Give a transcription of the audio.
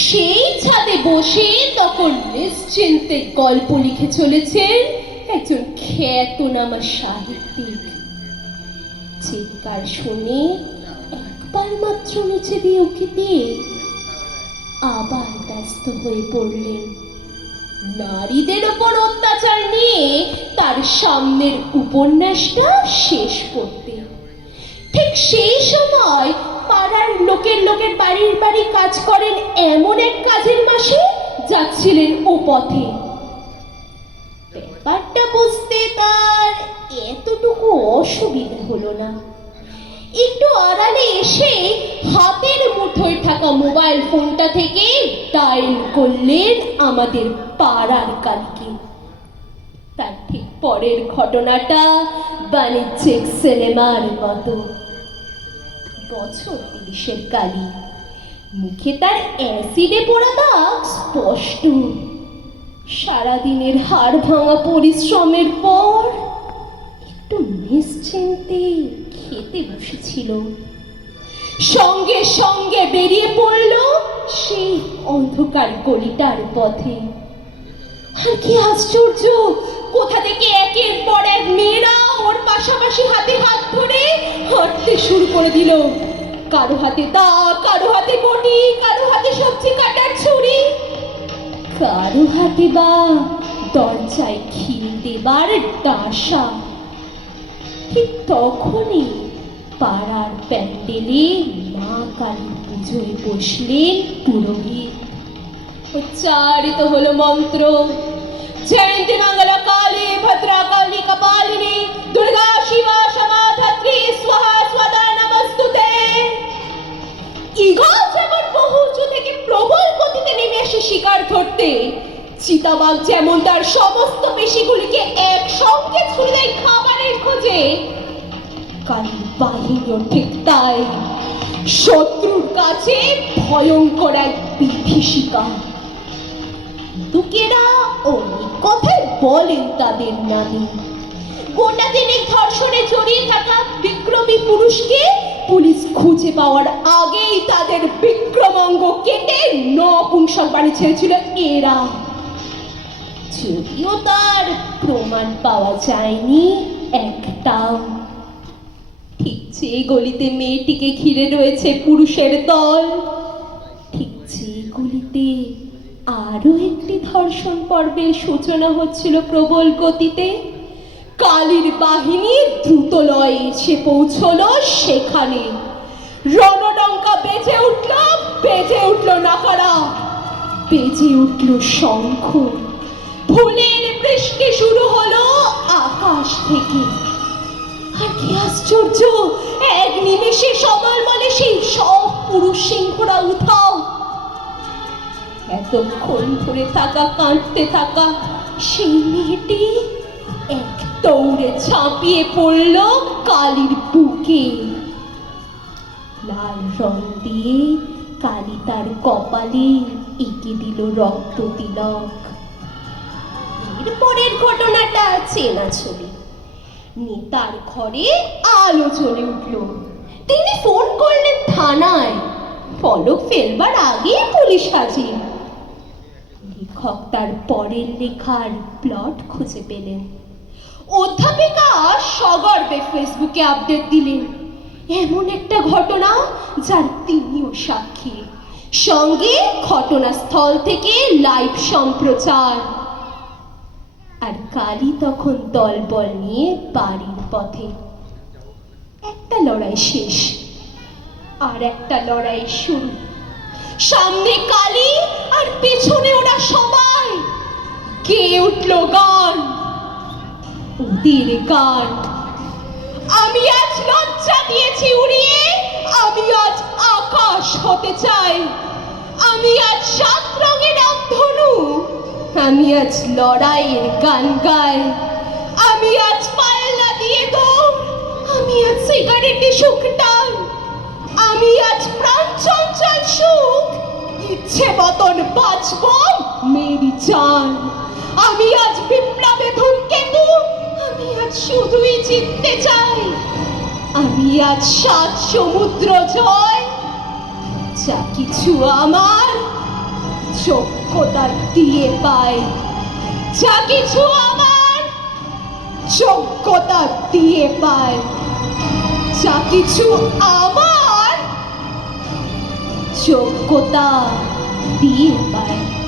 সেই ছাদে বসে তখন নিশ্চিন্তে গল্প লিখে চলেছেন একজন খ্যাতনামা সাহিত্যিক। চিৎকার শুনে একবার মাত্র নিচে দিয়ে উঠে দিয়ে আবার ব্যস্ত হয়ে পড়লেন নারীদের ওপর অত্যাচার নিয়ে তার সামনের উপন্যাসটা শেষ করতে। ঠিক সেই সময় পাড়ার লোকের বাড়ির বাড়ি কাজ করেন এমন এক কাজের মাসে যাচ্ছিলেন ও পথে। ব্যাপারটা বুঝতে তার এতটুকু অসুবিধা হলো না। একটু আড়ালে এসে হাতের মুঠোয় থাকা মোবাইল ফোনটা থেকে ডায়াল করলেন আমাদের পাড়ার কালীকে। তার ঠিক পরের ঘটনাটা বাণিজ্যিক সিনেমার মতো। বছর 30-এর কালী, মুখে তার অ্যাসিডে পোড়া দাগ স্পষ্ট। সারাদিনের হাড় ভাঙা পরিশ্রমের পর একটু নিশ্চিন্তে খেতে বসেছিল। সঙ্গে সঙ্গে বেরিয়ে পড়ল সেই অন্ধকার গলিটার পথে। আর কি আশ্চর্য, কোথা থেকে একের পর এক মেয়েরা ওর পাশাপাশি হাতে হাত ধরে হাঁটতে শুরু করে দিল। কারো হাতে দা, কারো হাতে বটি, কারো হাতে সবজি কাটার ছুরি, কারো হাতে বা দরজায় খিল দেবার ডাসা। ঠিক তখনই পাড়ার প্যান্ডেলে মা কালীর পুজোয় বসলেন পুরোহিত। উচ্চারিত হলো মন্ত্র, জয়ন্তী মঙ্গলা কালী ভদ্রা কালী কপালিনী দুর্গা শিবা সমাধাত্রী স্বাহা স্বদা নমস্তুতে। ঈগল যেমন বহু উঁচু থেকে প্রবল গতিতে নেমে এসে শিকার ধরতে, চিতাবাঘ যেমন তার সমস্ত পেশিগুলিকে একসঙ্গে ছুড়ে দেয় খাবারের খোঁজে, কালীর বাহিনীও ঠিক তাই, শত্রুর কাছে ভয়ঙ্কর এক বিভীষিকা। দুকেরা অনেক কথাই বলেন তাদের নামে। গোটা দিনের ধর্ষণে জড়িয়ে থাকা বিক্রমী পুরুষকে পুলিশ খুঁজে পাওয়ার আগেই তাদের বিক্রমাঙ্গ কেটে নপুংসক বাড়ি ছেড়েছিল এরা। যদিও তার প্রমাণ পাওয়া যায়নি একটাও। ঠিক যে গলিতে মেয়েটিকে ঘিরে রয়েছে পুরুষের দল, ঠিক যে গলিতে আরো একটি ধর্ষণ পর্বের সূচনা হচ্ছিল প্রবল গতিতে, কালীর বাহিনী দ্রুত লয়ে এসে পৌঁছলো সেখানে। রণডঙ্কা বেজে উঠল নাকারা, বেজে উঠল শঙ্খ, ফুলের বৃষ্টি শুরু হলো আকাশ থেকে। আর কি আশ্চর্য, এক নিমেষে সদল বলে সেই সব পুরুষ সিংহরা উঠাও। এতক্ষণ ধরে কাঁদতে থাকা সেই মেয়েটি এক দৌড়ে ঝাঁপিয়ে পড়ল কালীর বুকে। লাল রং দিয়ে কালী তার কপালে এঁকে দিল রক্ত তিলক। এরপরের ঘটনাটা চেনা ছবি। নেতার ঘরে আলো জ্বলে উঠল। তিনি ফোন করলেন থানায়। ফলক ফেলবার আগে পুলিশ হাজির। লেখক তার পরের লেখার প্লট খুঁজে পেলেন। অধ্যাপিকা সগর্বে ফেসবুকে আপডেট দিলেন এমন একটা ঘটনা যার তিনিও সাক্ষী। সঙ্গে ঘটনাস্থল থেকে লাইভ সম্প্রচার। আর কালী তখন দলবল নিয়ে বাড়ির পথে। একটা লড়াই শেষ, আর একটা লড়াই শুরু। সামনে কালী আর পেছনে ওরা সবাই। কে উঠলো গান, ওদের গান। আমি আজ লজ্জা দিয়েছি উড়িয়ে, আমি আজ আকাশ হতে চাই। আমি আজ 7 রঙের রামধনু, আমি আজ লড়াইয়ের গান গাই। আমি আজ পাল্লা দিয়ে দৌড়, আমি আজ সিগারেটে সুখ টান। আমি আজ প্রাণ চঞ্চল সুখ, ইচ্ছে মতন বাঁচব মেরি জান। আমি আজ বিপ্লবে ধূমকেতু, আমি আজ শুধুই জিততে চাই। আমি আজ 7 সমুদ্র জয়, যা কিছু আমার যোগ্যতা দিয়ে পাই, যা কিছু আমার যোগ্যতা দিয়ে পাই, যা কিছু আমার যোগ্যতা দিয়ে পাই।